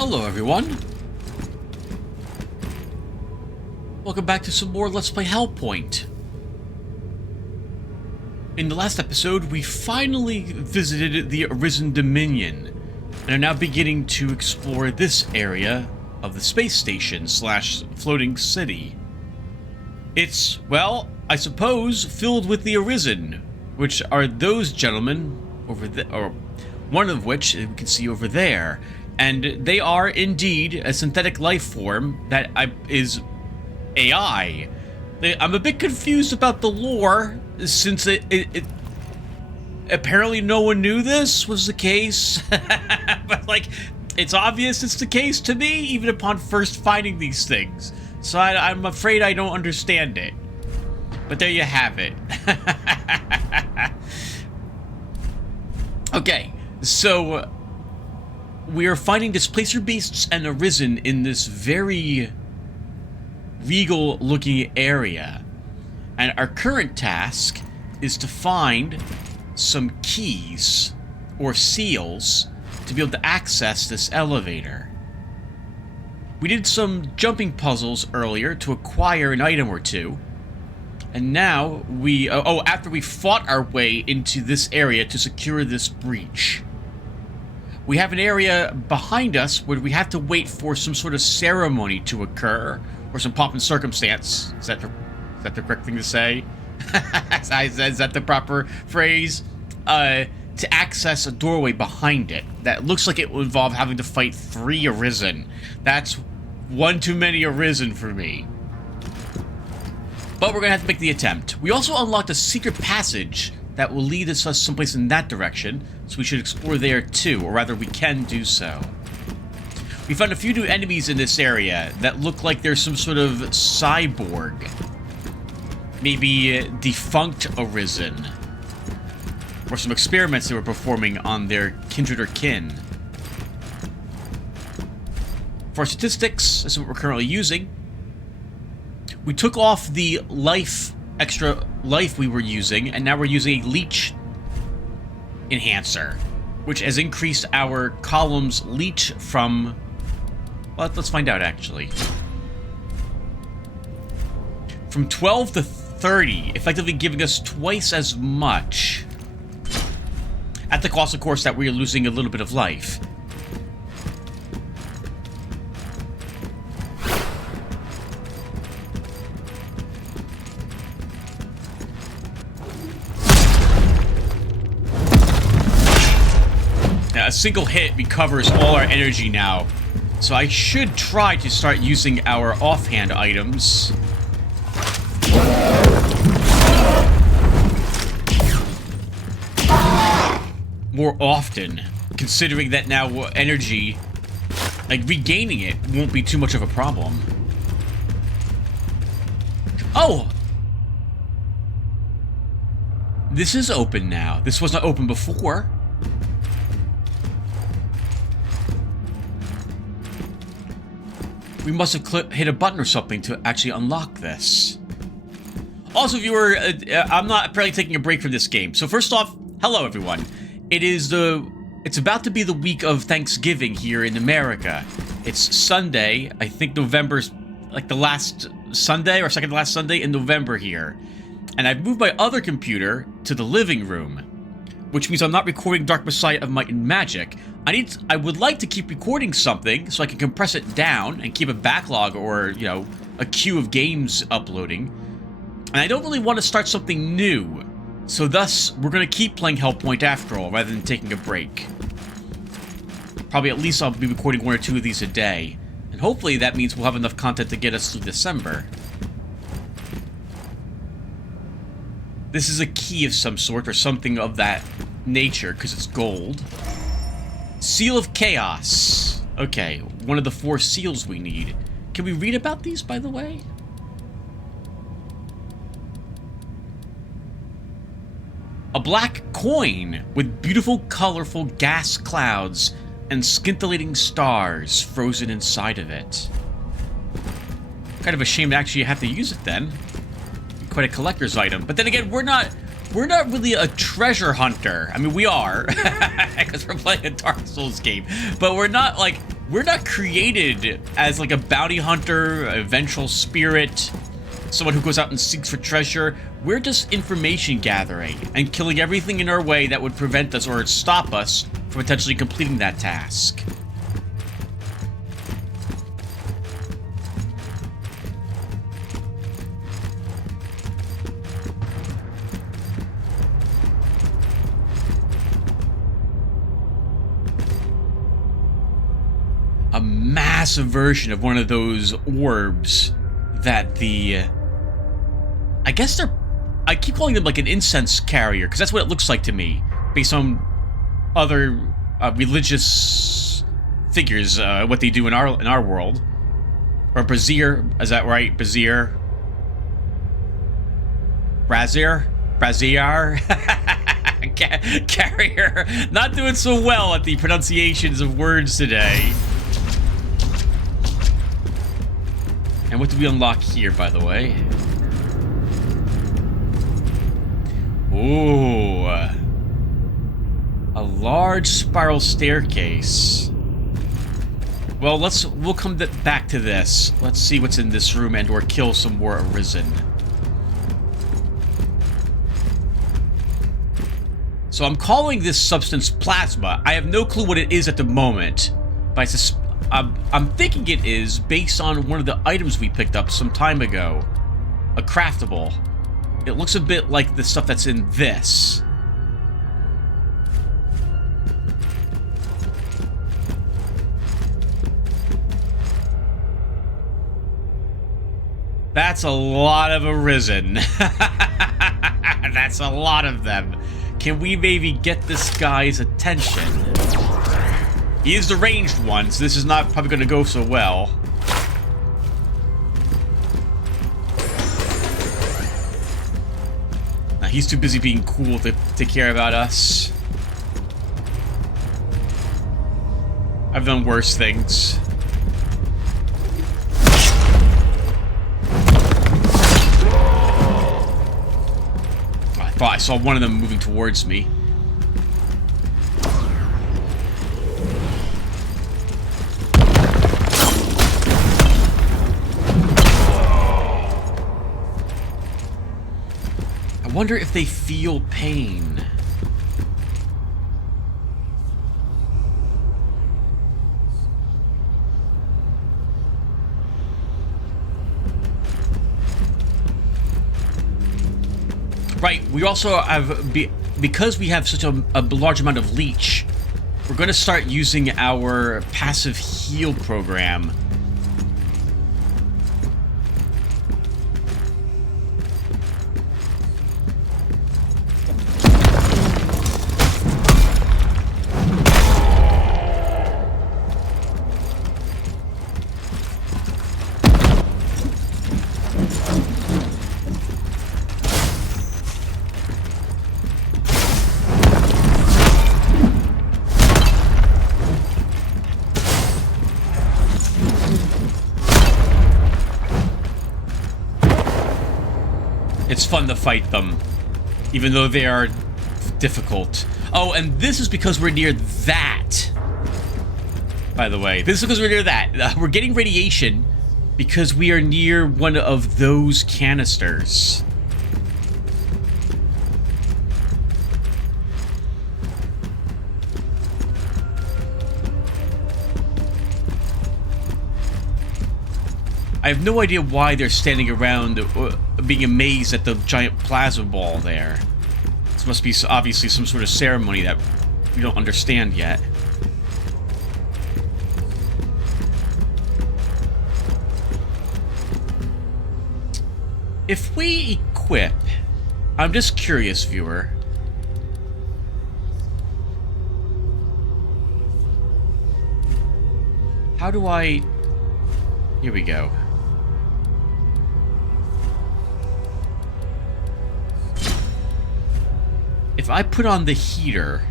Hello everyone. Welcome back to some more Let's Play Hellpoint. In the last episode, we finally visited the Arisen Dominion, and are now beginning to explore this area of the space station slash floating city. It's, well, I suppose, filled with the Arisen, which are those gentlemen over there, or one of which we can see over there. And they are indeed a synthetic life form that is AI. I'm a bit confused about the lore, since it apparently no one knew this was the case. But, like, it's obvious it's the case to me, even upon first finding these things. So I'm afraid I don't understand it. But there you have it. Okay, so we are finding displacer beasts and Arisen in this very regal-looking area. And our current task is to find some keys or seals to be able to access this elevator. We did some jumping puzzles earlier to acquire an item or two. And now we... after we fought our way into this area to secure this breach. We have an area behind us where we have to wait for some sort of ceremony to occur. Or some pomp and circumstance. Is that the correct thing to say? Is that the proper phrase? To access a doorway behind it. That looks like it will involve having to fight 3 Arisen. That's one too many Arisen for me. But we're going to have to make the attempt. We also unlocked a secret passage that will lead us someplace in that direction, so we should explore there too, or rather we can do so. We found a few new enemies in this area that look like they're some sort of cyborg. Maybe defunct Arisen. Or some experiments they were performing on their kindred or kin. For our statistics, this is what we're currently using. We took off the extra life we were using, and now we're using a leech enhancer, which has increased our column's leech from... well, let's find out, actually. From 12 to 30, effectively giving us twice as much. At the cost, of course, that we are losing a little bit of life. A single hit recovers all our energy now. So I should try to start using our offhand items. More often, considering that now energy, like regaining it, won't be too much of a problem. Oh! This is open now. This was not open before. We must have hit a button or something to actually unlock this. Also, viewer, I'm not apparently taking a break from this game. So first off, hello everyone. It's about to be the week of Thanksgiving here in America. It's Sunday, I think November's like the last Sunday or second to last Sunday in November here. And I've moved my other computer to the living room, which means I'm not recording Dark Messiah of Might and Magic. I would like to keep recording something so I can compress it down and keep a backlog or, you know, a queue of games uploading. And I don't really want to start something new. So thus, we're going to keep playing Hellpoint after all, rather than taking a break. Probably at least I'll be recording 1 or 2 of these a day. And hopefully that means we'll have enough content to get us through December. This is a key of some sort, or something of that nature, because it's gold. Seal of Chaos. Okay, one of the 4 seals we need. Can we read about these, by the way? A black coin with beautiful, colorful gas clouds and scintillating stars frozen inside of it. Kind of a shame to actually have to use it then. Quite a collector's item. But then again, we're not really a treasure hunter. I mean, we are, because we're playing a Dark Souls game. But we're not, like, we're not created as like a bounty hunter, a vengeful spirit, someone who goes out and seeks for treasure. We're just information gathering and killing everything in our way that would prevent us or stop us from potentially completing that task. A massive version of one of those orbs that the... I guess they're... I keep calling them like an incense carrier, because that's what it looks like to me, based on other religious figures, what they do in our world. Or Brazier, is that right? Brazier? Brazier? Brazier? Carrier. Not doing so well at the pronunciations of words today. And what do we unlock here, by the way? Ooh. A large spiral staircase. Well, we'll come back to this. Let's see what's in this room and or kill some more Arisen. So I'm calling this substance plasma. I have no clue what it is at the moment, but I'm thinking it is based on one of the items we picked up some time ago. A craftable. It looks a bit like the stuff that's in this. That's a lot of Arisen. That's a lot of them. Can we maybe get this guy's attention? He is the ranged one, so this is not probably going to go so well. Now, he's too busy being cool to care about us. I've done worse things. I thought I saw one of them moving towards me. I wonder if they feel pain. Right, we also have, because we have such a large amount of leech, we're going to start using our passive heal program. It's fun to fight them, even though they are difficult. Oh, and this is because we're near that. By the way, this is because we're near that. We're getting radiation because we are near one of those canisters. I have no idea why they're standing around being amazed at the giant plasma ball there. This must be obviously some sort of ceremony that we don't understand yet. If we equip... I'm just curious, viewer. How do I... Here we go. If I put on the heater...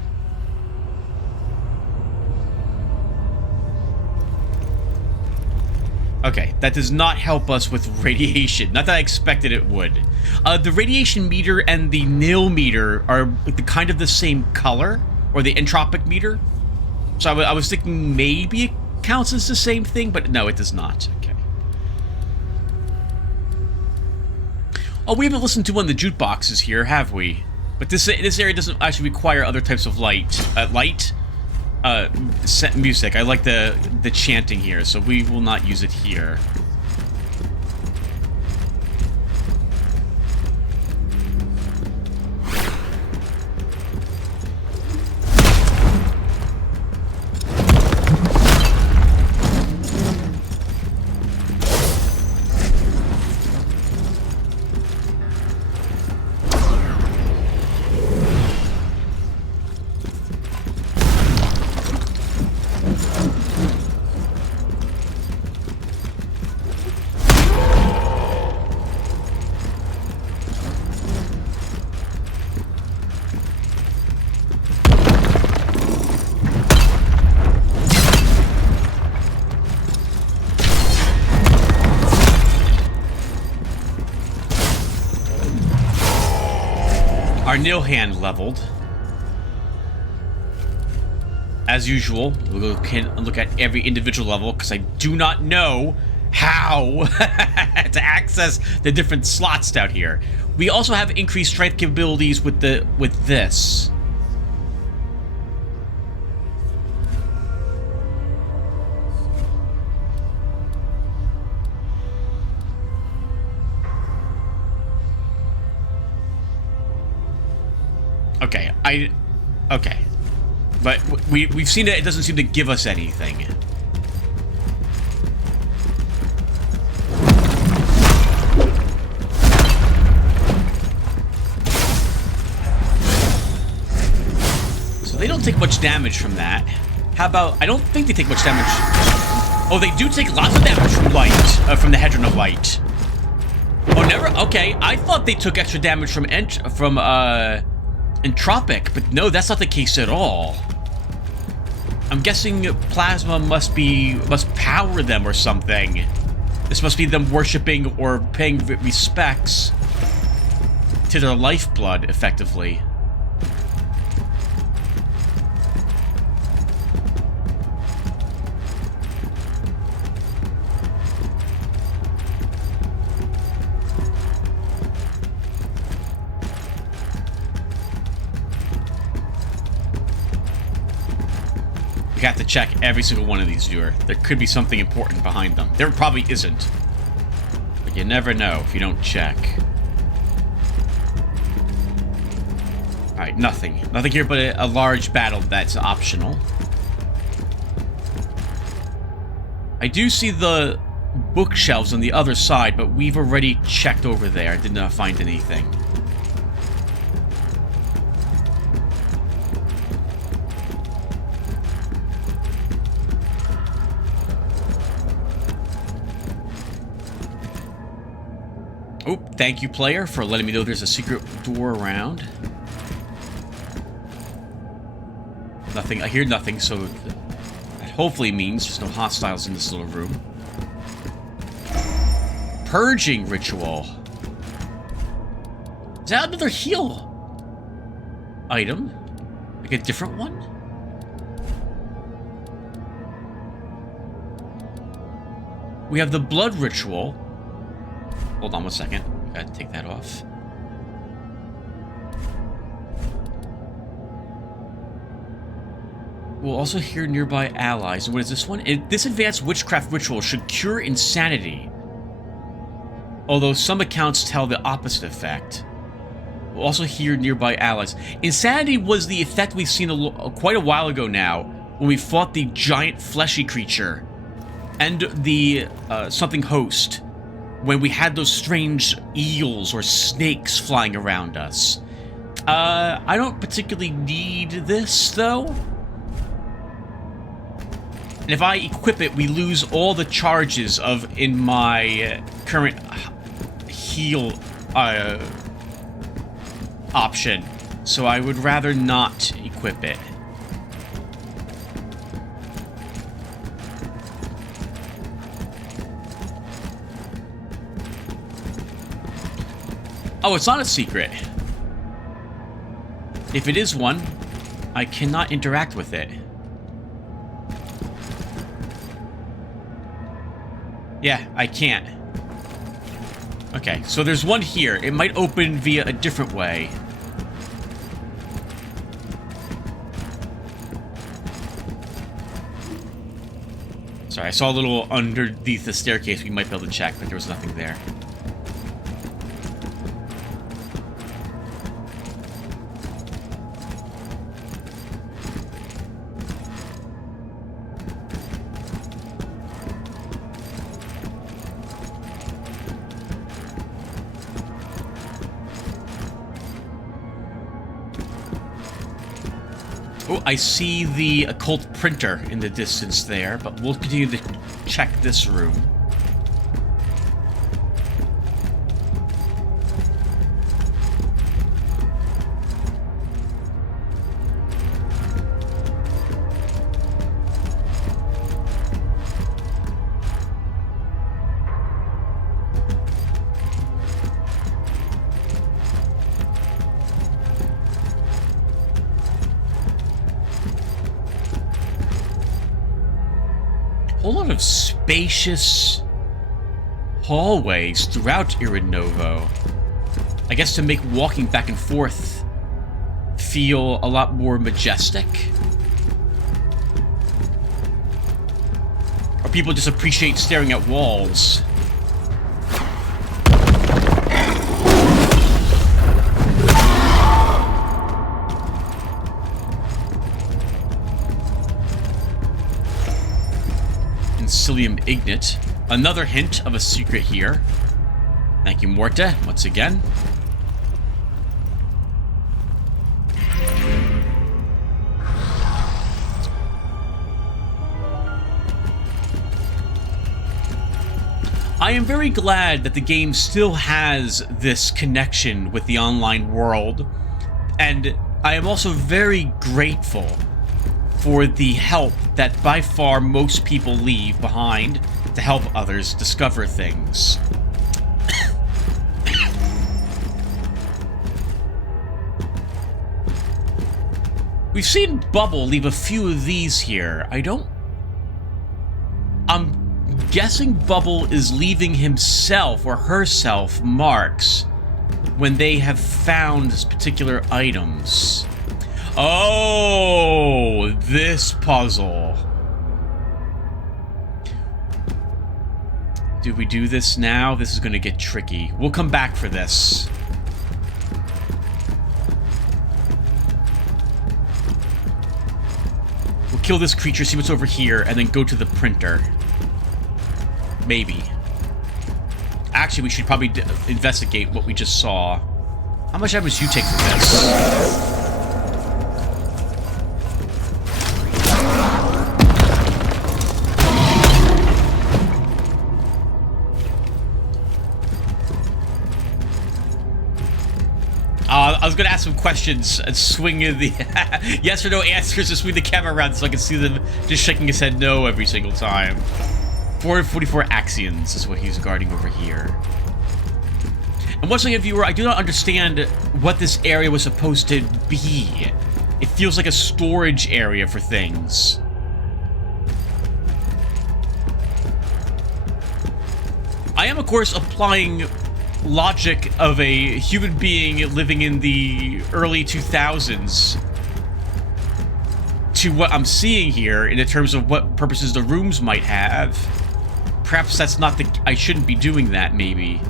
Okay, that does not help us with radiation. Not that I expected it would. The radiation meter and the nil meter are the kind of the same color, or the entropic meter. So I was thinking maybe counts as the same thing, but no, it does not. Okay. Oh, we haven't listened to one of the jukeboxes here, have we? But this area doesn't actually require other types of music. I like the chanting here, so we will not use it here. Our nil hand leveled. As usual, we can look at every individual level because I do not know how to access the different slots down here. We also have increased strength capabilities with this. Okay, but we've seen it doesn't seem to give us anything. So they don't take much damage from that. How about, I don't think they take much damage. Oh, they do take lots of damage from light, from the Hedron of Light. Oh, never? Okay, I thought they took extra damage from Entropic, but no, that's not the case at all. I'm guessing plasma must power them or something. This must be them worshipping or paying respects to their lifeblood, effectively. We have to check every single one of these, viewer. There could be something important behind them. There probably isn't. But you never know if you don't check. Alright, nothing. Nothing here but a large battle that's optional. I do see the bookshelves on the other side, but we've already checked over there. I did not find anything. Oh, thank you, player, for letting me know there's a secret door around. Nothing. I hear nothing, so that hopefully means there's no hostiles in this little room. Purging ritual. Is that another heal item? Like a different one? We have the blood ritual. Hold on one second. Gotta take that off. We'll also hear nearby allies. What is this one? This advanced witchcraft ritual should cure insanity. Although some accounts tell the opposite effect. We'll also hear nearby allies. Insanity was the effect we've seen quite a while ago now, when we fought the giant fleshy creature and the something host. When we had those strange eels or snakes flying around us. I don't particularly need this, though. And if I equip it, we lose all the charges in my current heal option. So I would rather not equip it. Oh, it's not a secret. If it is one, I cannot interact with it. Yeah, I can't. Okay, so there's one here. It might open via a different way. Sorry, I saw a little underneath the staircase we might be able to check, but there was nothing there. Oh, I see the occult printer in the distance there, but we'll continue to check this room. A lot of spacious hallways throughout Irinovo. I guess to make walking back and forth feel a lot more majestic. Or people just appreciate staring at walls. Psyllium Ignite. Another hint of a secret here. Thank you, Morte, once again. I am very glad that the game still has this connection with the online world, and I am also very grateful for the help that by far most people leave behind to help others discover things. We've seen Bubble leave a few of these here. I'm guessing Bubble is leaving himself or herself marks when they have found particular items. Oh, this puzzle. Do we do this now? This is going to get tricky. We'll come back for this. We'll kill this creature, see what's over here, and then go to the printer. Maybe. Actually, we should probably investigate what we just saw. How much damage do you take from this? I was going to ask some questions and swing the yes or no answers to swing the camera around so I can see them just shaking his head no every single time. 444 Axions is what he's guarding over here. And once again, viewer, I do not understand what this area was supposed to be. It feels like a storage area for things. I am, of course, applying logic of a human being living in the early 2000s to what I'm seeing here in terms of what purposes the rooms might have. Perhaps that's not the... I shouldn't be doing that, maybe.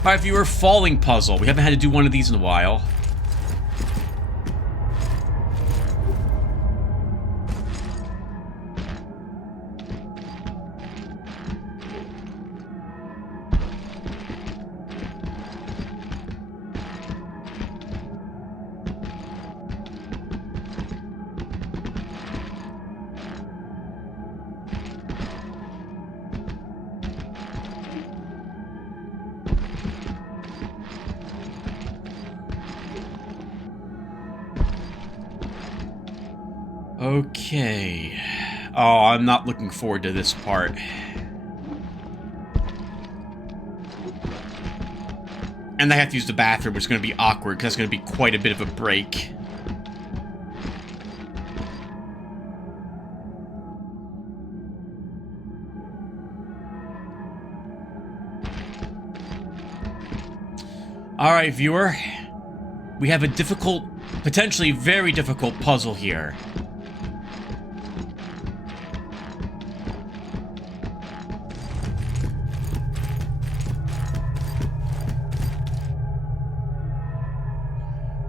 Alright, viewer, falling puzzle. We haven't had to do one of these in a while. Okay. Oh, I'm not looking forward to this part. And I have to use the bathroom, which is going to be awkward, because it's going to be quite a bit of a break. Alright, viewer. We have a difficult, potentially very difficult puzzle here.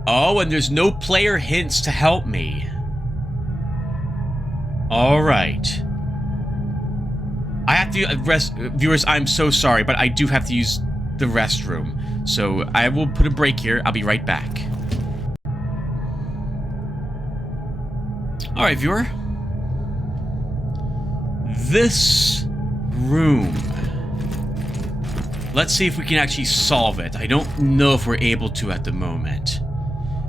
Oh, and there's no player hints to help me. Alright. I have to viewers, I'm so sorry, but I do have to use the restroom. So I will put a break here. I'll be right back. Alright, viewer. This room. Let's see if we can actually solve it. I don't know if we're able to at the moment.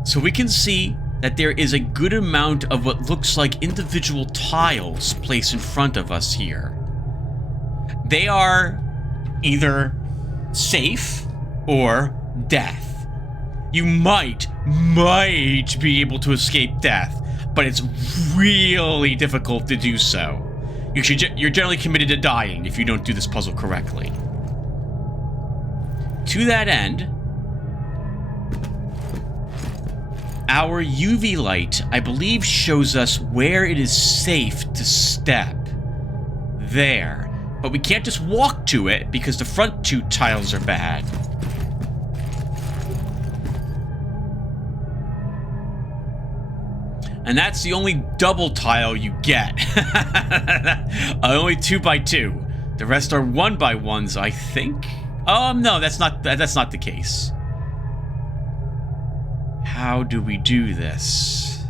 So we can see that there is a good amount of what looks like individual tiles placed in front of us here. They are either safe or death. You might be able to escape death, but it's really difficult to do so. You're generally committed to dying if you don't do this puzzle correctly. To that end, our UV light, I believe, shows us where it is safe to step. There. But we can't just walk to it because the front two tiles are bad. And that's the only double tile you get. Only 2x2. The rest are 1x1s, I think. No, that's not the case. How do we do this?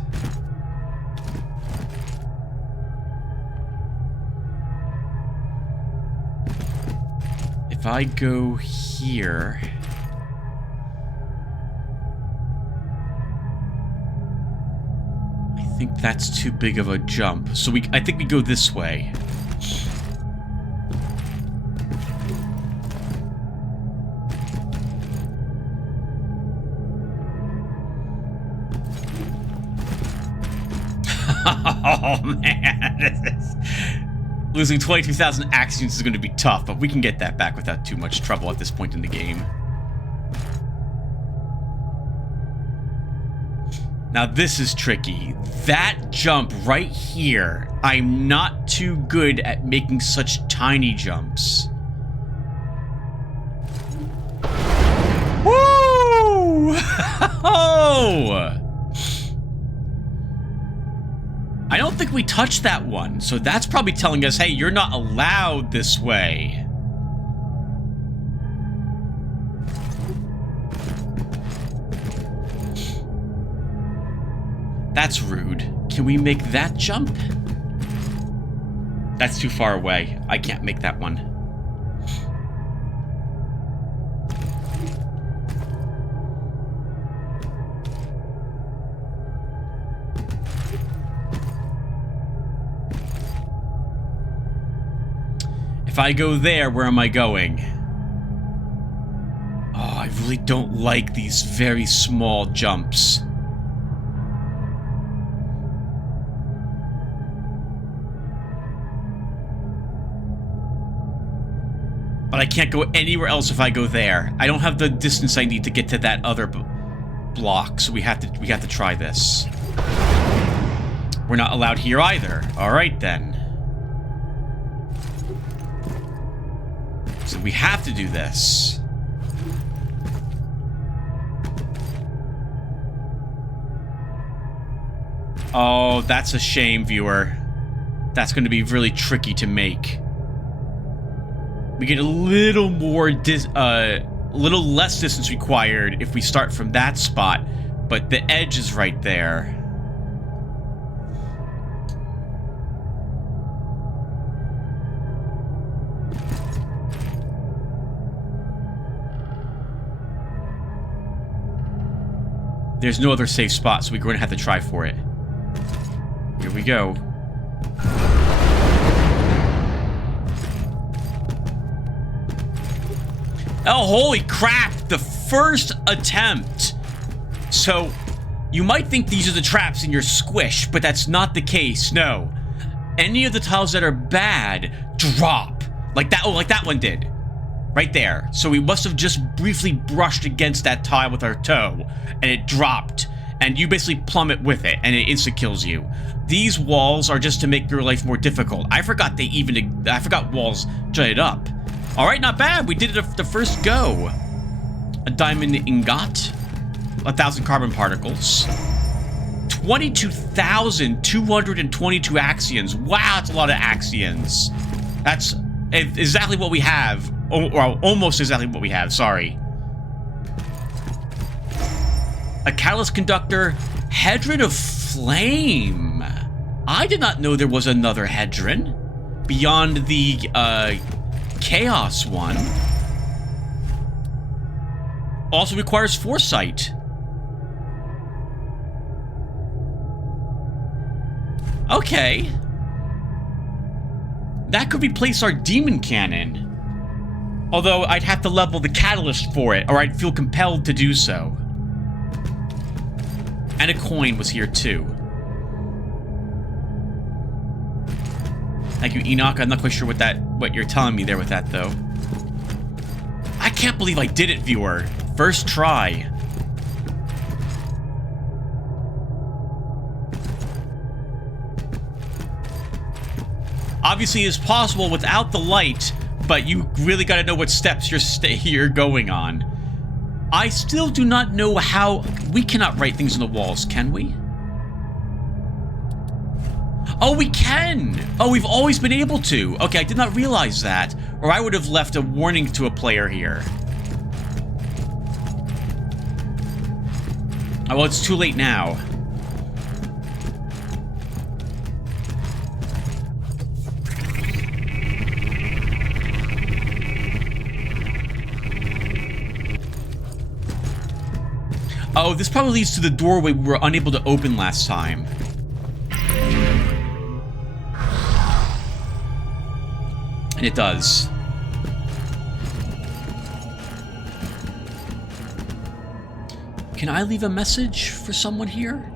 If I go here... I think that's too big of a jump. So I think we go this way. Oh man, losing 22,000 actions is going to be tough, but we can get that back without too much trouble at this point in the game. Now this is tricky. That jump right here, I'm not too good at making such tiny jumps. Woo! Oh! I don't think we touched that one, so that's probably telling us, hey, you're not allowed this way. That's rude. Can we make that jump? That's too far away. I can't make that one. If I go there, where am I going? Oh, I really don't like these very small jumps. But I can't go anywhere else if I go there. I don't have the distance I need to get to that other block, so we have to try this. We're not allowed here either. All right then. So we have to do this. Oh, that's a shame, viewer. That's going to be really tricky to make. We get a little more, little less distance required if we start from that spot, but the edge is right there. There's no other safe spot, so we're going to have to try for it. Here we go. Oh, holy crap! The first attempt! So, you might think these are the traps in your squish, but that's not the case, no. Any of the tiles that are bad, drop. Like that one did. Right there. So we must have just briefly brushed against that tile with our toe, and it dropped. And you basically plummet with it, and it insta-kills you. These walls are just to make your life more difficult. I forgot walls jutted up. Alright, not bad. We did it the first go. A diamond ingot. 1,000 carbon particles. 22,222 axions. Wow, that's a lot of axions. That's exactly what we have. Or almost exactly what we have, sorry. A catalyst conductor. Hedron of Flame. I did not know there was another Hedron beyond the Chaos one. Also requires foresight. Okay. That could replace our demon cannon. Although I'd have to level the catalyst for it, or I'd feel compelled to do so. And a coin was here too. Thank you, Enoch. I'm not quite sure what you're telling me there with that, though. I can't believe I did it, viewer. First try. Obviously, it's possible without the light, but you really got to know what steps you're going on. I still do not know how... We cannot write things on the walls, can we? Oh, we can! Oh, we've always been able to. Okay, I did not realize that. Or I would have left a warning to a player here. Oh, well, it's too late now. Oh, this probably leads to the doorway we were unable to open last time. And it does. Can I leave a message for someone here?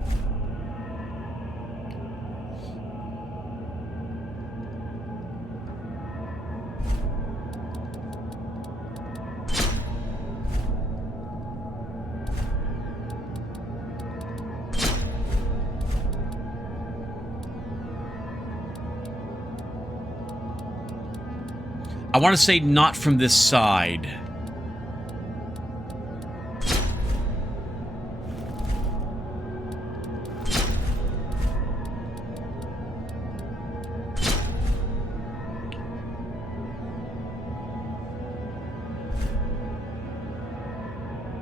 I want to say not from this side.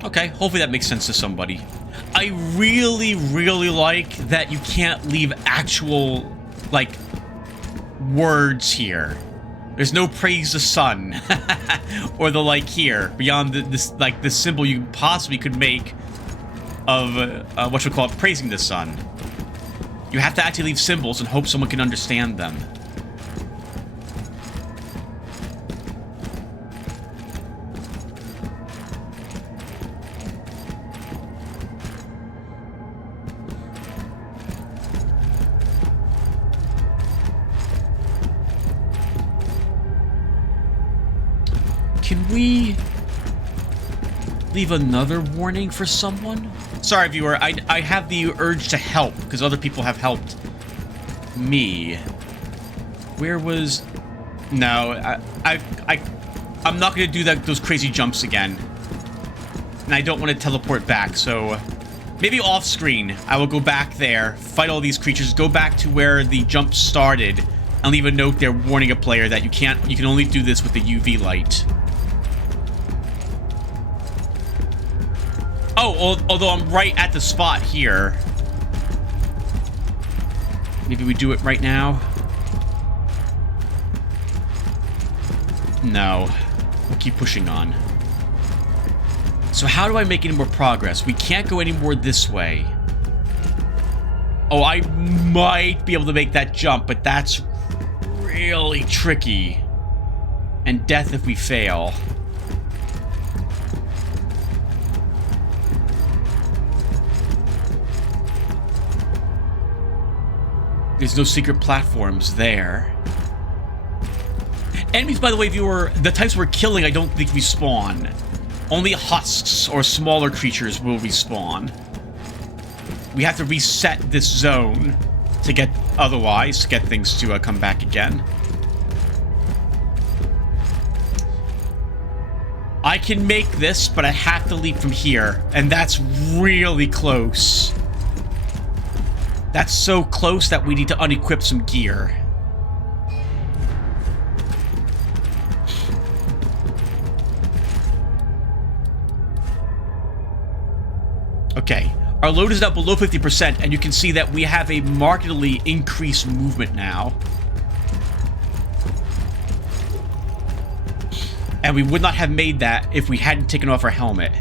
Okay, hopefully that makes sense to somebody. I really, really like that you can't leave actual, like, words here. There's no praise the sun, or the like here, beyond this symbol you possibly could make of, what you call it, praising the sun. You have to actually leave symbols and hope someone can understand them. Can we leave another warning for someone? Sorry, viewer, I have the urge to help, because other people have helped me. Where was... No, I'm not going to do those crazy jumps again. And I don't want to teleport back, so... Maybe off-screen, I will go back there, fight all these creatures, go back to where the jump started, and leave a note there warning a player that you can only do this with the UV light. Oh, although I'm right at the spot here. Maybe we do it right now? No. We'll keep pushing on. So how do I make any more progress? We can't go any more this way. Oh, I might be able to make that jump, but that's really tricky. And death if we fail. There's no secret platforms there. Enemies, by the way, viewer, the types we're killing I don't think respawn. Only husks or smaller creatures will respawn. We have to reset this zone to get things to come back again. I can make this, but I have to leap from here, and that's really close. That's so close that we need to unequip some gear. Okay, our load is now below 50%, and you can see that we have a markedly increased movement now. And we would not have made that if we hadn't taken off our helmet.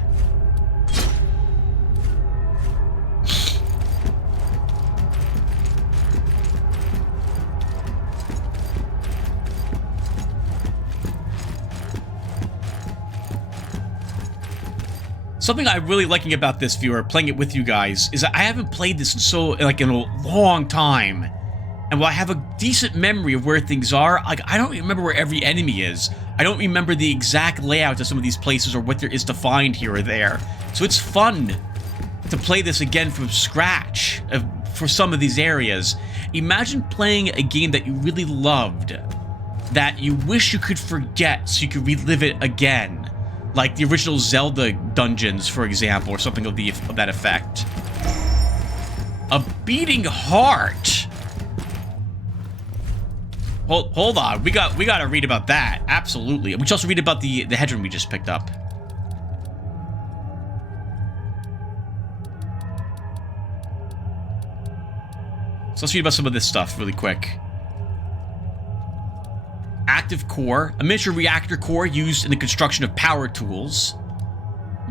Something I'm really liking about this, viewer, playing it with you guys, is that I haven't played this in a long time. And while I have a decent memory of where things are, I don't remember where every enemy is. I don't remember the exact layout of some of these places or what there is to find here or there. So it's fun to play this again from scratch for some of these areas. Imagine playing a game that you really loved, that you wish you could forget so you could relive it again. Like the original Zelda dungeons, for example, or something of that effect. A beating heart. Hold on, we got to read about that. Absolutely. We should also read about the headroom we just picked up. So let's read about some of this stuff really quick. Active core, a miniature reactor core used in the construction of power tools.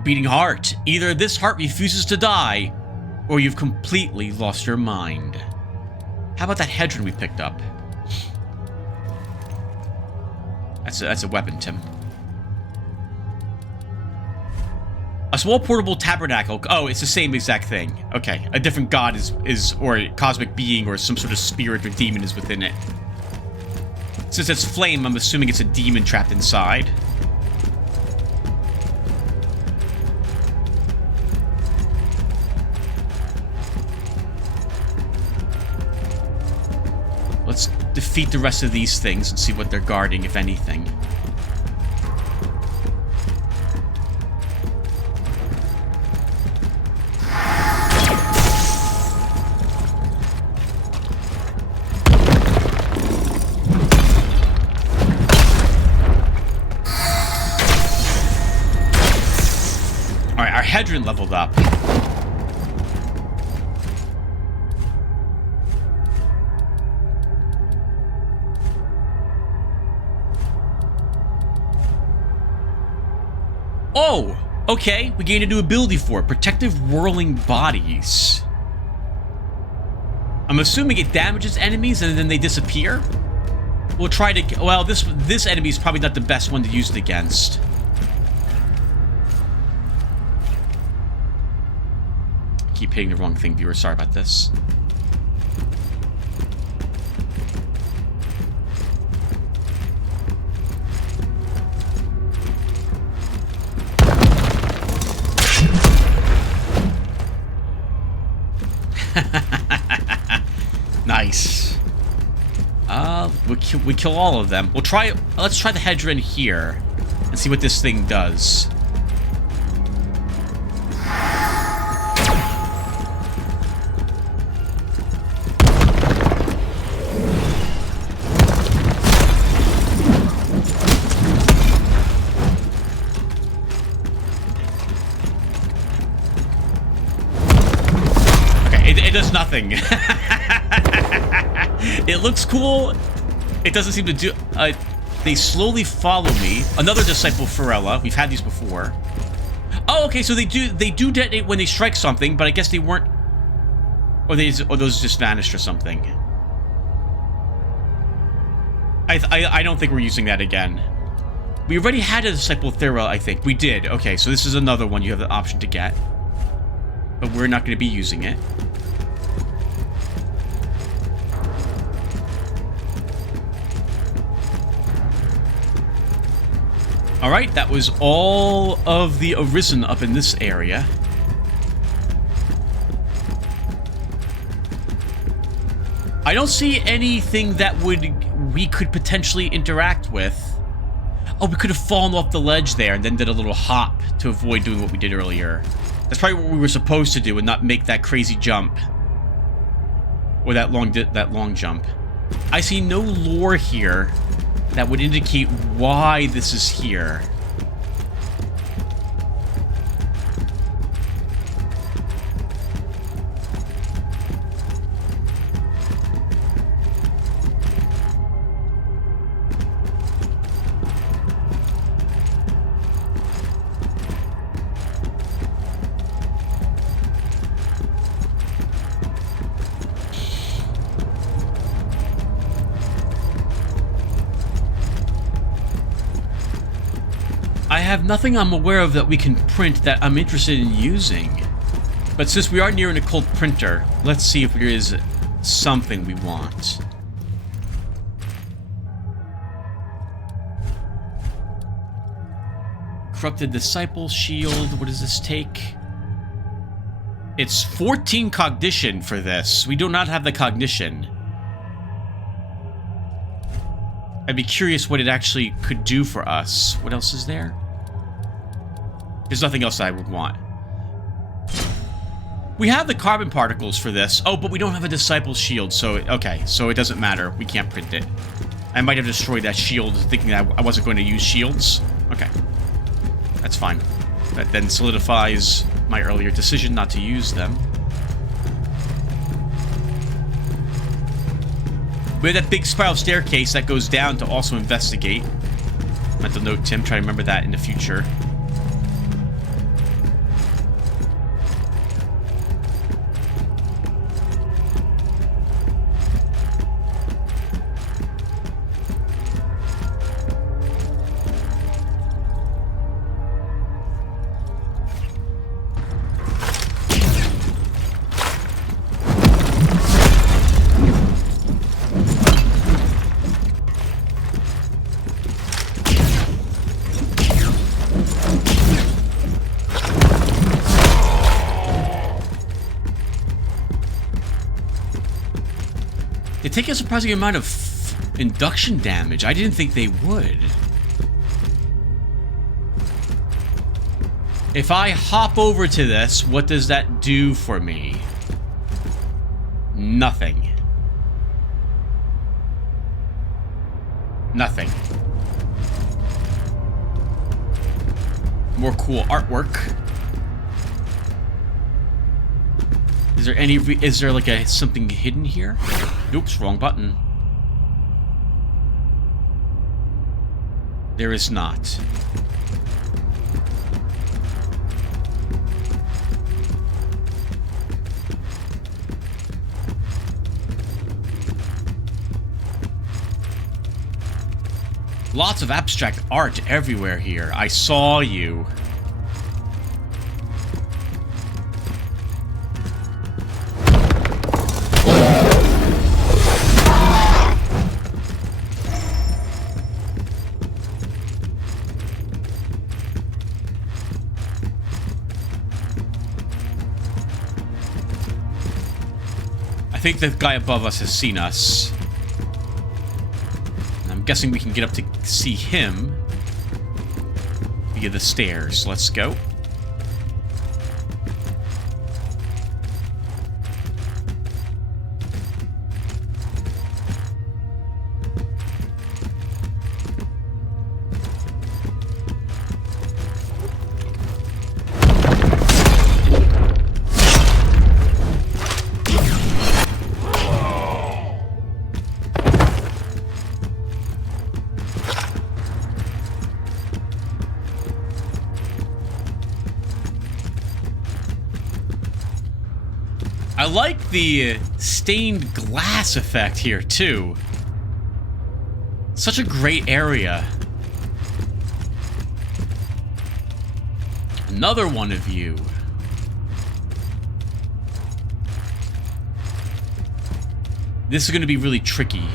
Beating heart. Either this heart refuses to die, or you've completely lost your mind. How about that headroom we picked up? That's a weapon, Tim. A small portable tabernacle. Oh, it's the same exact thing. Okay, a different god or a cosmic being or some sort of spirit or demon is within it. Since it's flame, I'm assuming it's a demon trapped inside. Let's defeat the rest of these things and see what they're guarding, if anything. Alright, our Hedron leveled up. Oh, okay. We gained a new ability for it. Protective whirling bodies. I'm assuming it damages enemies and then they disappear. We'll try to... Well, this enemy is probably not the best one to use it against. I keep hitting the wrong thing, viewer. Sorry about this. Nice. We kill all of them. Let's try the Hedron here and see what this thing does. It does nothing. It looks cool. It doesn't seem to do... they slowly follow me. Another Disciple Ferella. We've had these before. Oh, okay, so they do detonate when they strike something, but I guess they weren't... Or those just vanished or something. I don't think we're using that again. We already had a Disciple Ferella, I think. We did. Okay, so this is another one you have the option to get. But we're not going to be using it. Alright, that was all of the Arisen up in this area. I don't see anything that we could potentially interact with. Oh, we could have fallen off the ledge there and then did a little hop to avoid doing what we did earlier. That's probably what we were supposed to do and not make that crazy jump. Or that long jump. I see no lore here that would indicate why this is here. I have nothing I'm aware of that we can print that I'm interested in using. But since we are near an occult printer, let's see if there is something we want. Corrupted Disciple Shield. What does this take? It's 14 cognition for this. We do not have the cognition. I'd be curious what it actually could do for us. What else is there? There's nothing else I would want. We have the carbon particles for this. Oh, but we don't have a Disciple Shield, so... Okay, so it doesn't matter. We can't print it. I might have destroyed that shield thinking that I wasn't going to use shields. Okay. That's fine. That then solidifies my earlier decision not to use them. We have that big spiral staircase that goes down to also investigate. Mental note, Tim. Try to remember that in the future. They take a surprising amount of induction damage. I didn't think they would. If I hop over to this, what does that do for me? Nothing. Nothing. More cool artwork. Is there like something hidden here? Oops, wrong button. There is not. Lots of abstract art everywhere here. I saw you. I think the guy above us has seen us. I'm guessing we can get up to see him via the stairs. Let's go. I like the stained glass effect here, too. Such a great area. Another one of you. This is going to be really tricky.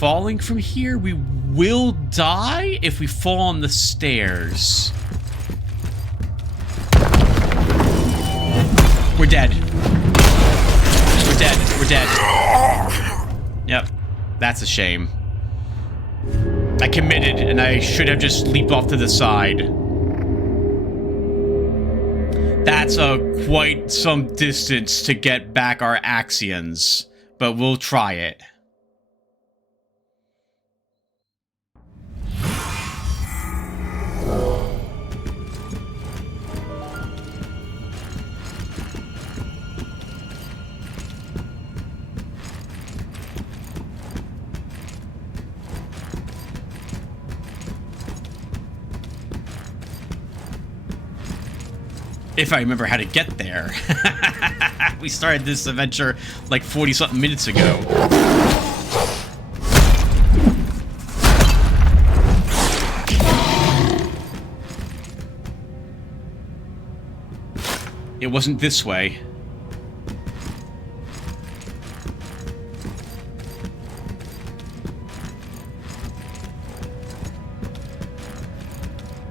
falling from here. We will die if we fall on the stairs. We're dead. We're dead. We're dead. Yep. That's a shame. I committed, and I should have just leaped off to the side. That's quite some distance to get back our Axions, but we'll try it. If I remember how to get there. We started this adventure like 40-something minutes ago. It wasn't this way.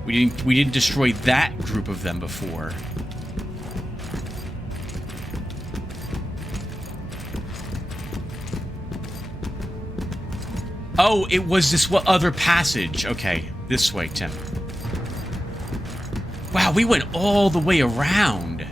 We didn't destroy that group of them before. Oh, it was this other passage. Okay, this way, Tim. Wow, we went all the way around.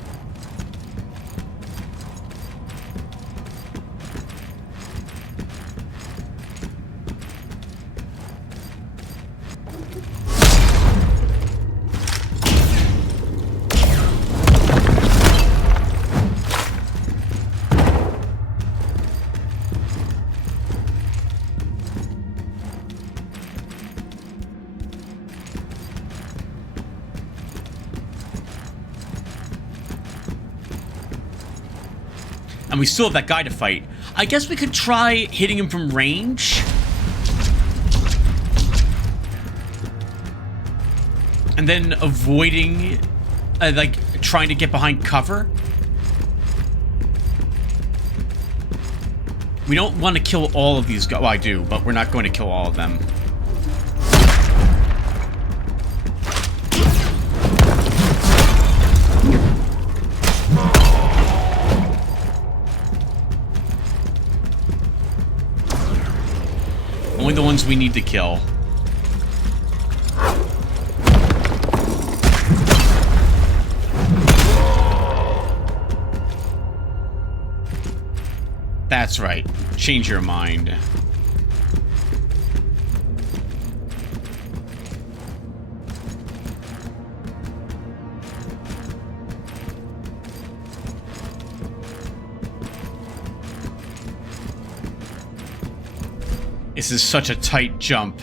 And we still have that guy to fight. I guess we could try hitting him from range. And then avoiding, like, trying to get behind cover. We don't want to kill all of these guys. Well, I do, but we're not going to kill all of them. Only the ones we need to kill. That's right. Change your mind. This is such a tight jump.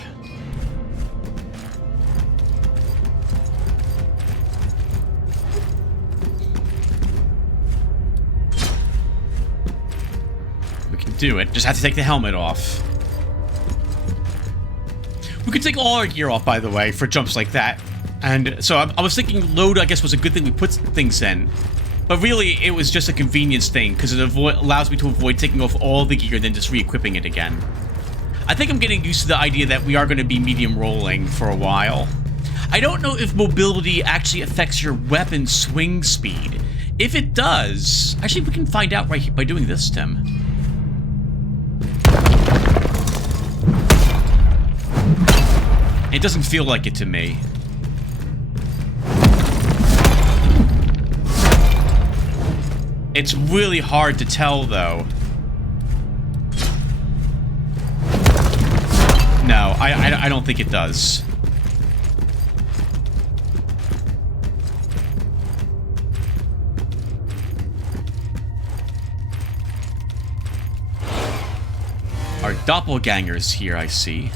We can do it. Just have to take the helmet off. We could take all our gear off, by the way, for jumps like that. And so I was thinking load, I guess, was a good thing we put things in. But really, it was just a convenience thing, because it allows me to avoid taking off all the gear and then just re-equipping it again. I think I'm getting used to the idea that we are going to be medium rolling for a while. I don't know if mobility actually affects your weapon swing speed. If it does, actually we can find out right here by doing this, Tim. It doesn't feel like it to me. It's really hard to tell, though. No, I don't think it does. Our doppelgangers here, I see.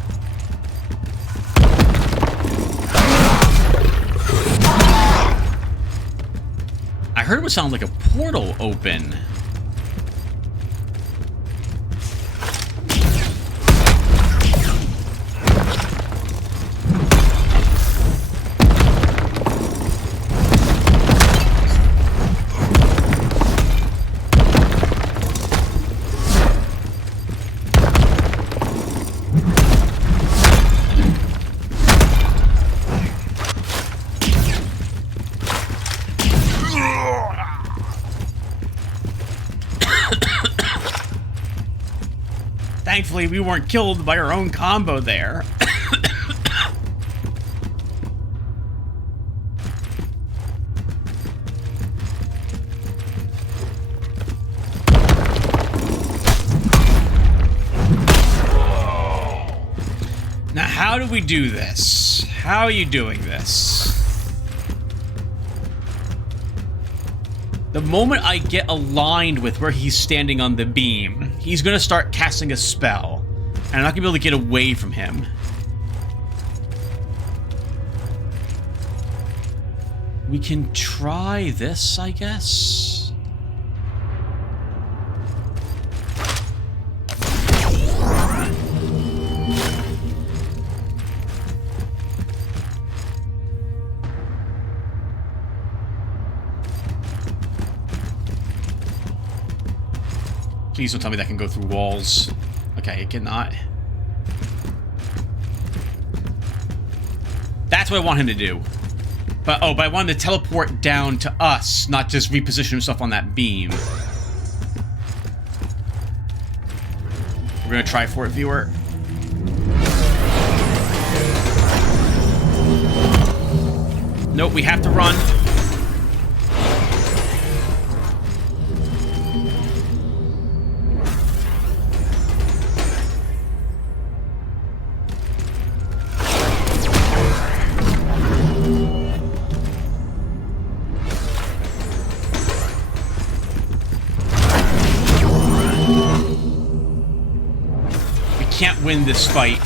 I heard what sounded like a portal open. Thankfully, we weren't killed by our own combo there. Now, how do we do this? How are you doing this? The moment I get aligned with where he's standing on the beam, he's gonna start casting a spell, and I'm not gonna be able to get away from him. We can try this, I guess. Please don't tell me that can go through walls. Okay, it cannot. That's what I want him to do. But, oh, but I want him to teleport down to us, not just reposition himself on that beam. We're gonna try for it, viewer. Nope, we have to run. Can't win this fight.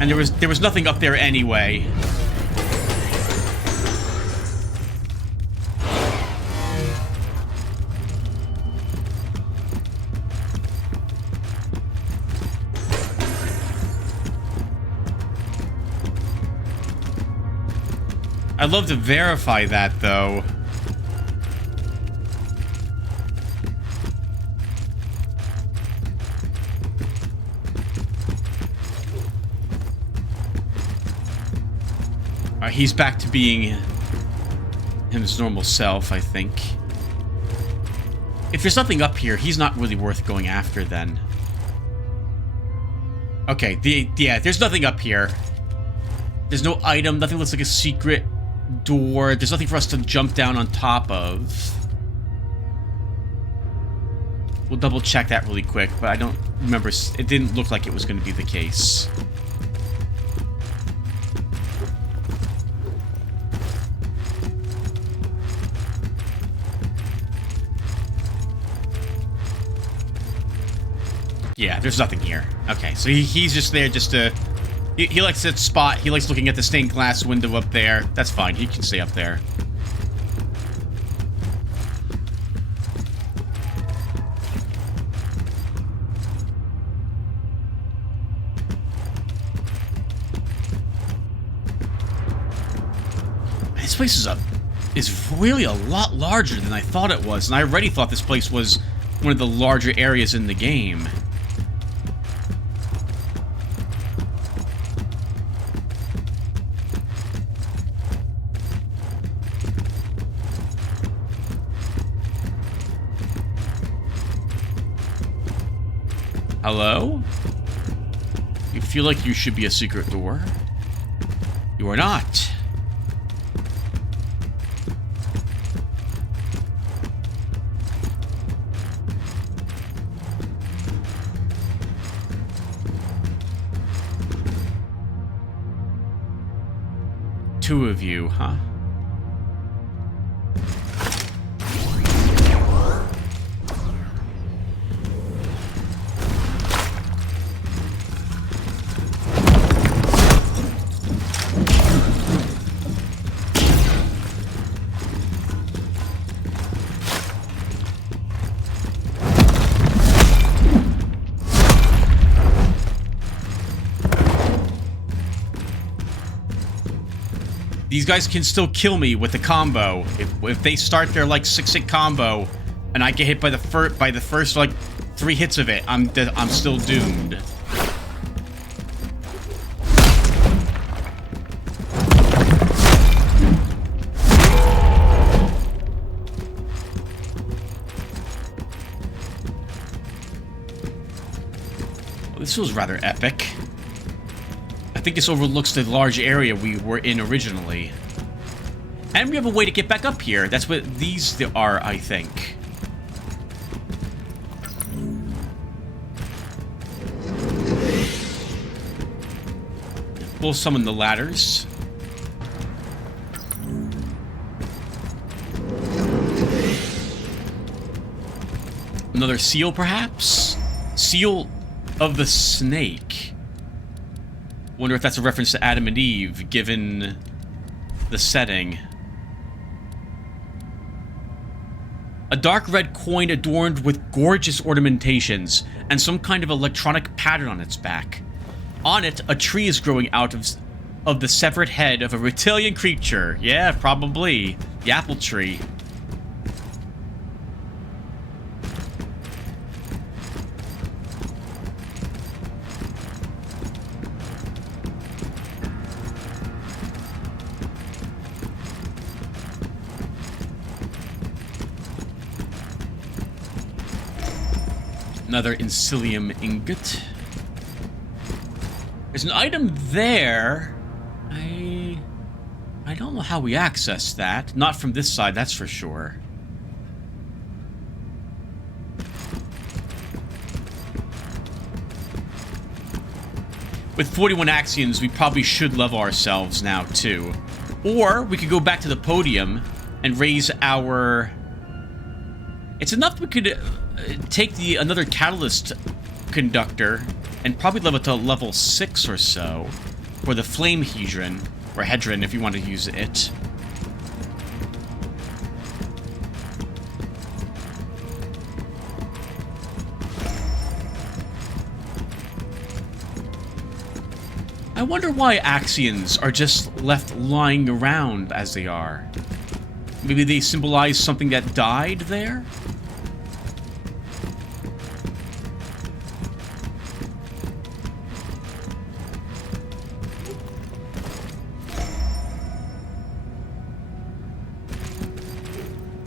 And there was nothing up there anyway. I'd love to verify that though. He's back to being his normal self, I think. If there's nothing up here, he's not really worth going after then. Okay, yeah, there's nothing up here. There's no item, nothing looks like a secret door. There's nothing for us to jump down on top of. We'll double check that really quick, but I don't remember. It didn't look like it was going to be the case. Yeah, there's nothing here. Okay, so he's just there just to... He likes that spot. He likes looking at the stained glass window up there. That's fine. He can stay up there. This place is really a lot larger than I thought it was, and I already thought this place was one of the larger areas in the game. Hello? You feel like you should be a secret door? You are not. Two of you, huh? These guys can still kill me with the combo. If they start their like 6-hit combo, and I get hit by the first like 3 hits of it, I'm still doomed. Well, this was rather epic. I think this overlooks the large area we were in originally. And we have a way to get back up here. That's what these are, I think. We'll summon the ladders. Another seal, perhaps? Seal of the snake. Wonder if that's a reference to Adam and Eve, given the setting. A dark red coin adorned with gorgeous ornamentations and some kind of electronic pattern on its back. On it, a tree is growing out of the severed head of a reptilian creature. Yeah, probably. The apple tree. Another Incilium ingot. There's an item there. I don't know how we access that. Not from this side, that's for sure. With 41 Axions, we probably should level ourselves now, too. Or we could go back to the podium and raise our... It's enough that we could take another catalyst conductor and probably level it to level 6 or so for the flame hedron, or hedron if you want to use it. I wonder why Axions are just left lying around as they are. Maybe they symbolize something that died there?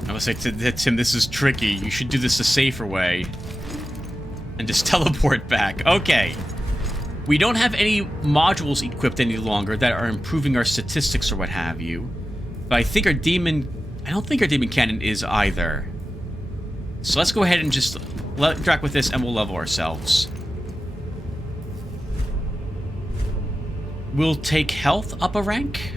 I would say to Tim, this is tricky. You should do this a safer way. And just teleport back. Okay. We don't have any modules equipped any longer that are improving our statistics or what have you. But I think our demon... I don't think our demon cannon is either. So let's go ahead and just track with this and we'll level ourselves. We'll take health up a rank.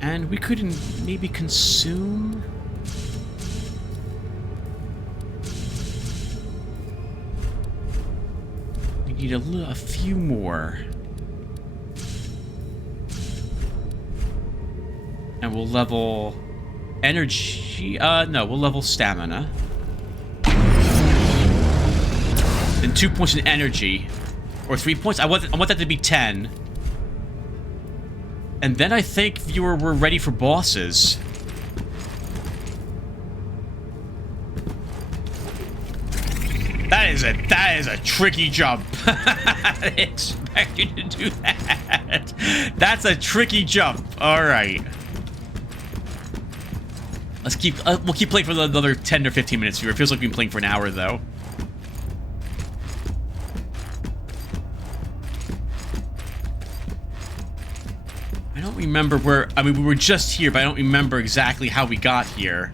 And we could maybe consume... We need a few more. And we'll level... energy... no, we'll level stamina. Then 2 points in energy. Or 3 points. I want that to be 10. And then I think, viewer, we're ready for bosses. That is a tricky jump. I didn't expect you to do that. That's a tricky jump. All right. Let's keep. We'll keep playing for another 10 or 15 minutes. Viewer. It feels like we've been playing for an hour though. I don't remember where... I mean, we were just here, but I don't remember exactly how we got here.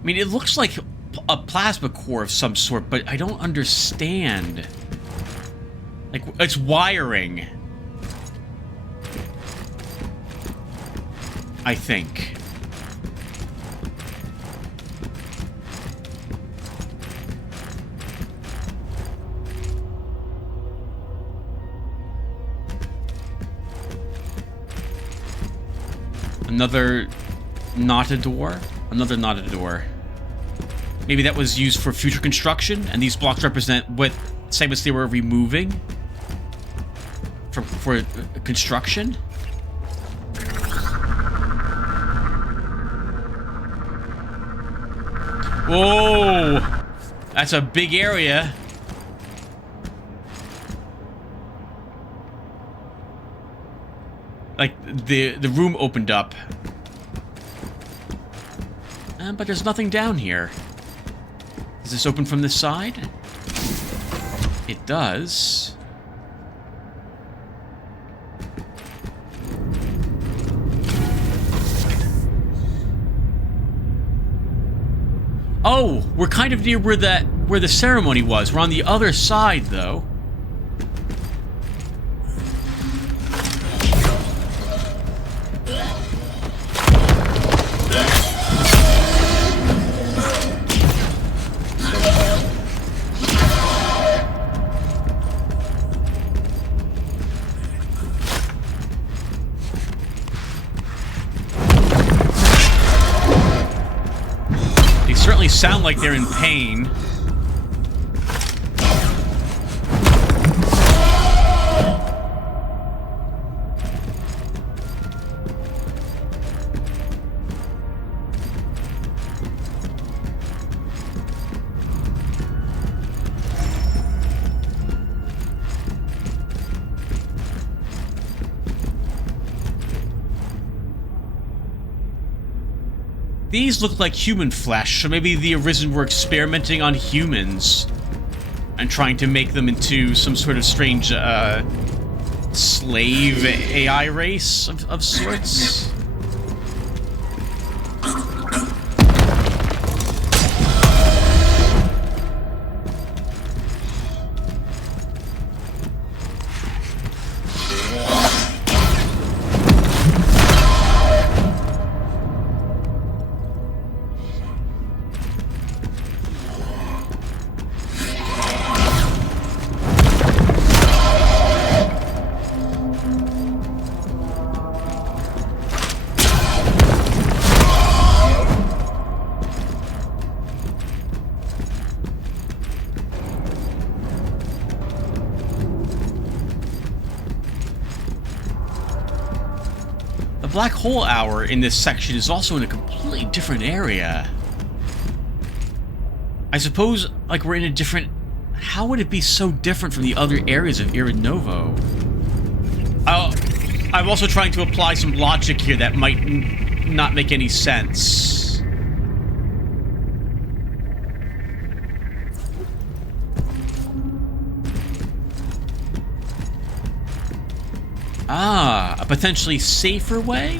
I mean, it looks like a plasma core of some sort, but I don't understand. Like, it's wiring. I think. Another knotted door? Another knotted door. Maybe that was used for future construction, and these blocks represent what segments they were removing for construction? Whoa! That's a big area. Like, the room opened up. But there's nothing down here. Does this open from this side? It does. Oh, we're kind of near where the ceremony was. We're on the other side, though. Certainly sound like they're in pain. These look like human flesh, so maybe the Arisen were experimenting on humans and trying to make them into some sort of strange, slave AI race of sorts. The black hole hour in this section is also in a completely different area. I suppose, like, we're in a different... How would it be so different from the other areas of Ira Novo? I'm also trying to apply some logic here that might not make any sense. Ah, a potentially safer way?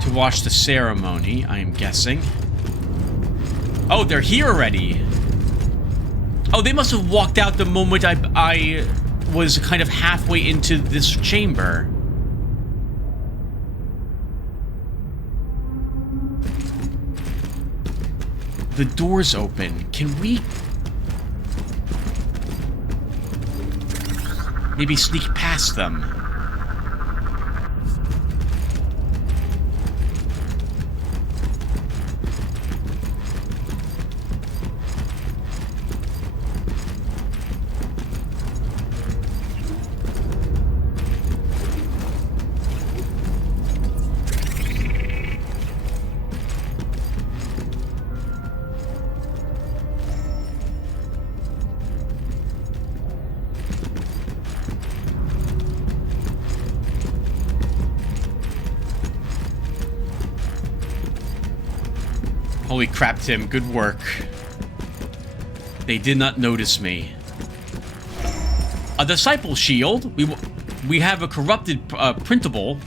To watch the ceremony, I am guessing. Oh, they're here already. Oh, they must have walked out the moment I was kind of halfway into this chamber. The door's open. Can we... maybe sneak past them? Holy crap, Tim. Good work. They did not notice me. A disciple shield. We have a corrupted printable.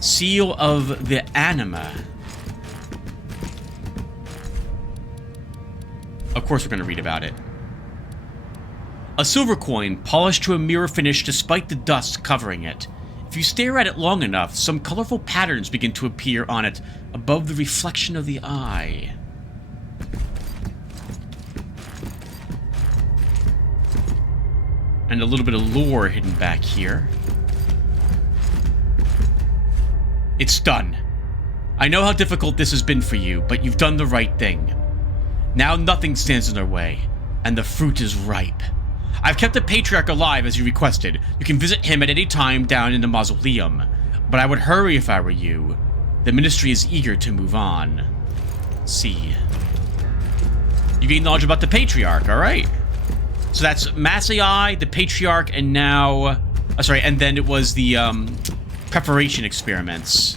Seal of the Anima. Of course we're going to read about it. A silver coin, polished to a mirror finish despite the dust covering it. If you stare at it long enough, some colorful patterns begin to appear on it above the reflection of the eye. And a little bit of lore hidden back here. It's done. I know how difficult this has been for you, but you've done the right thing. Now nothing stands in our way, and the fruit is ripe. I've kept the Patriarch alive as you requested. You can visit him at any time down in the mausoleum. But I would hurry if I were you. The Ministry is eager to move on. Let's see. You gained knowledge about the Patriarch, alright. So that's Masai, the Patriarch, and now... sorry, and then it was the preparation experiments.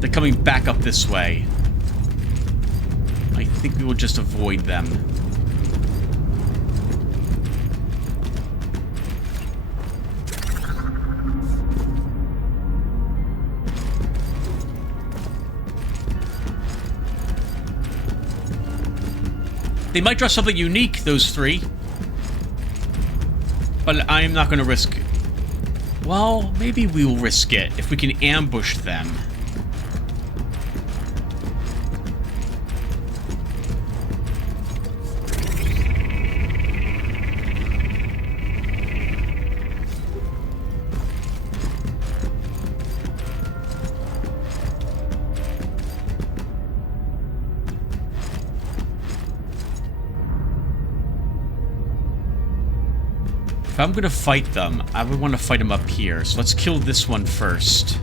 They're coming back up this way. I think we will just avoid them. They might draw something unique, those three. But I'm not going to risk it. Well, maybe we will risk it if we can ambush them. If I'm going to fight them, I would want to fight them up here. So let's kill this one first.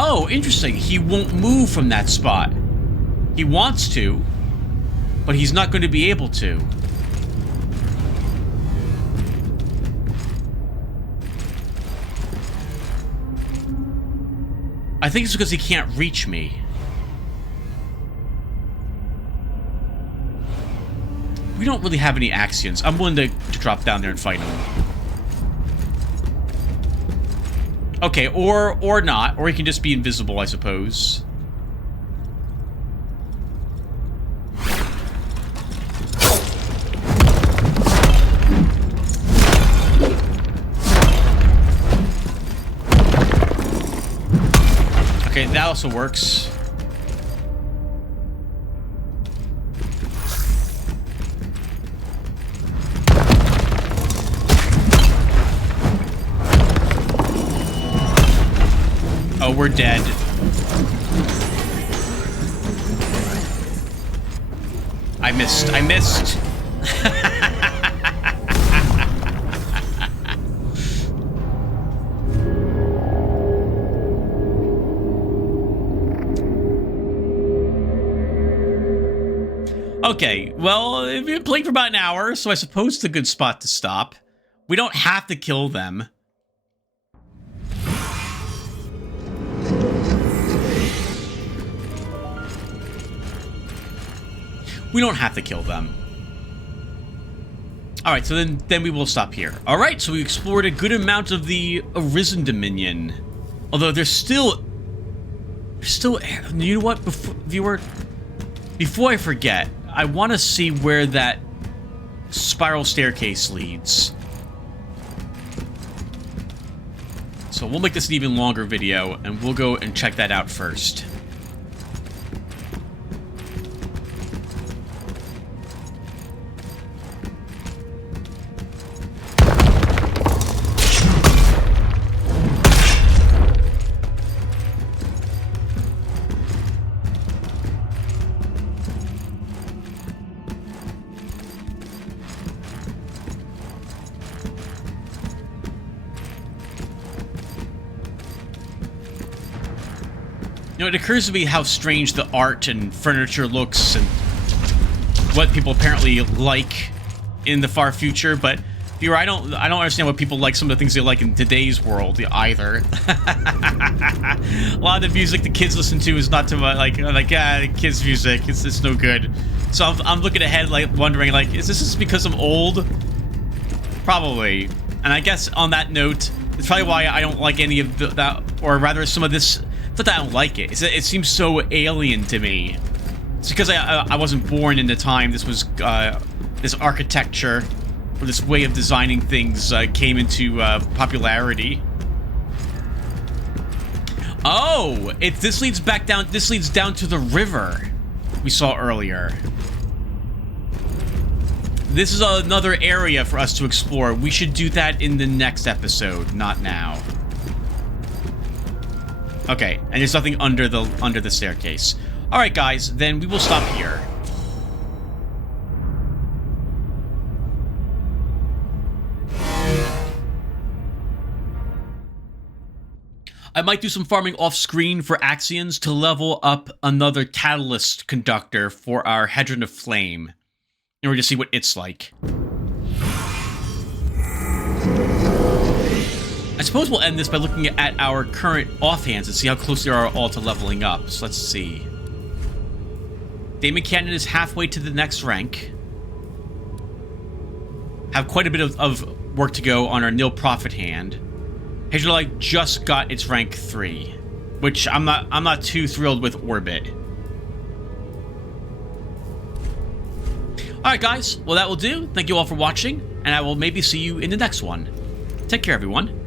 Oh, interesting. He won't move from that spot. He wants to, but he's not going to be able to. I think it's because he can't reach me. We don't really have any Axions. I'm willing to drop down there and fight him. Okay, or not. Or he can just be invisible, I suppose. Okay, that also works. Oh, we're dead. I missed. I missed. Okay, well, we've been playing for about an hour, so I suppose it's a good spot to stop. We don't have to kill them. We don't have to kill them. Alright, so then we will stop here. Alright, so we explored a good amount of the Arisen Dominion. Although there's still... You know what, before I forget, I want to see where that spiral staircase leads. So we'll make this an even longer video, and we'll go and check that out first. You know, it occurs to me how strange the art and furniture looks and what people apparently like in the far future, but viewer, I don't understand what people like, some of the things they like in today's world either. A lot of the music the kids listen to is not too much kids' music. It's no good. So I'm looking ahead, like wondering, like, is this just because I'm old? Probably. And I guess on that note, it's probably why I don't like any of that, or rather some of this It's not that I don't like it. It seems so alien to me. It's because I wasn't born in the time this was this architecture or this way of designing things came into popularity. Oh, this leads back down. This leads down to the river we saw earlier. This is another area for us to explore. We should do that in the next episode, not now. Okay, and there's nothing under the staircase. All right, guys, then we will stop here. I might do some farming off-screen for Axions to level up another catalyst conductor for our Hedron of Flame, in order to see what it's like. I suppose we'll end this by looking at our current offhands and see how close they are all to leveling up. So let's see. Damon Cannon is halfway to the next rank. Have quite a bit of work to go on our Nil Profit hand. Hedrolite just got its rank 3, which I'm not too thrilled with Orbit. Alright guys, well that will do. Thank you all for watching, and I will maybe see you in the next one. Take care everyone.